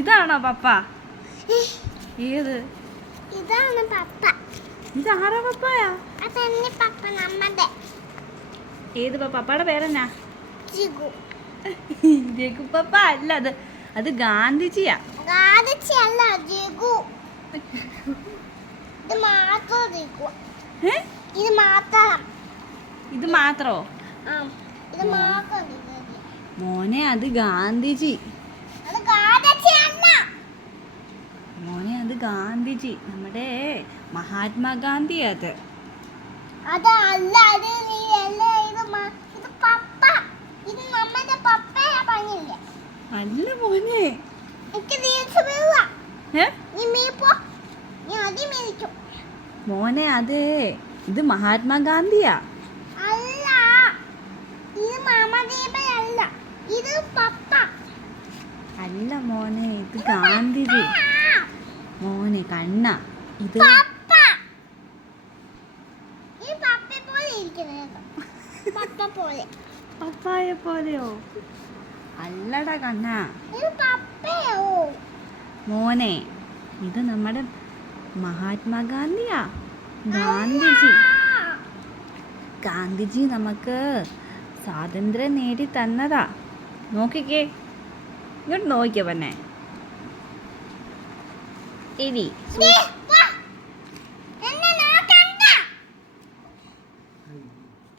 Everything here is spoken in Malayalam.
ഇതാണോ പപ്പ? ഏത്? ഇതാണ് പപ്പ. ഇതാരാ പപ്പായാ? അതെന്നെ പപ്പ നമ്മടെ. ഏത് പപ്പ? പപ്പയുടെ പേരെന്നാ? ജിഗു. രഘു പപ്പ അല്ല, അത് ഗാന്ധിജിയാ. ഗാന്ധിജി അല്ല, ജിഗു. ഇത് മാത്രം ജിഗു. ഇത് മാത്രം. ഇത് മാത്രോ? ഇത് മാത്രം. മോനെ അത് ഗാന്ധിജി. അത് ഗാന്ധിജി അല്ല. മോനെ അത് ഗാന്ധിജി, നമ്മുടെ മഹാത്മാഗാന്ധി. അത് അതല്ല, അത് നീ അല്ല. ഇത് പപ്പ. ഇത് നമ്മുടെ പപ്പയാ പറഞ്ഞില്ലേ? അല്ല മോനെ. എനിക്ക് ദേഷ്യം വരുവാ. നീ മീപ്പോ. നീ ആദ്യം മേടിച്ചു. മോനെ അത് ഇത് മഹാത്മാഗാന്ധിയാ. അല്ല, ഇത് മാമദേവയല്ല. ഇത് പപ്പ. അല്ല മോനെ, ഇത് ഗാന്ധിജി. മോനെ കണ്ണ ഇത് പപ്പ. ഈ പപ്പ പോലെ ഇരിക്കുന്നത്. പപ്പ പോലെ. പപ്പായ പോലെയോ? അല്ലടാ കണ്ണ. ഇത് പപ്പയോ? മോനെ ഇത് നമ്മുടെ മഹാത്മാഗാന്ധിയാ. ഗാന്ധിജി. ഗാന്ധിജി നമുക്ക് സ്വാതന്ത്ര്യം നേടി തന്നതാ. നോക്കിക്കേ, ഇങ്ങോട്ട് നോക്കിയോ പന്നെ. ഇനി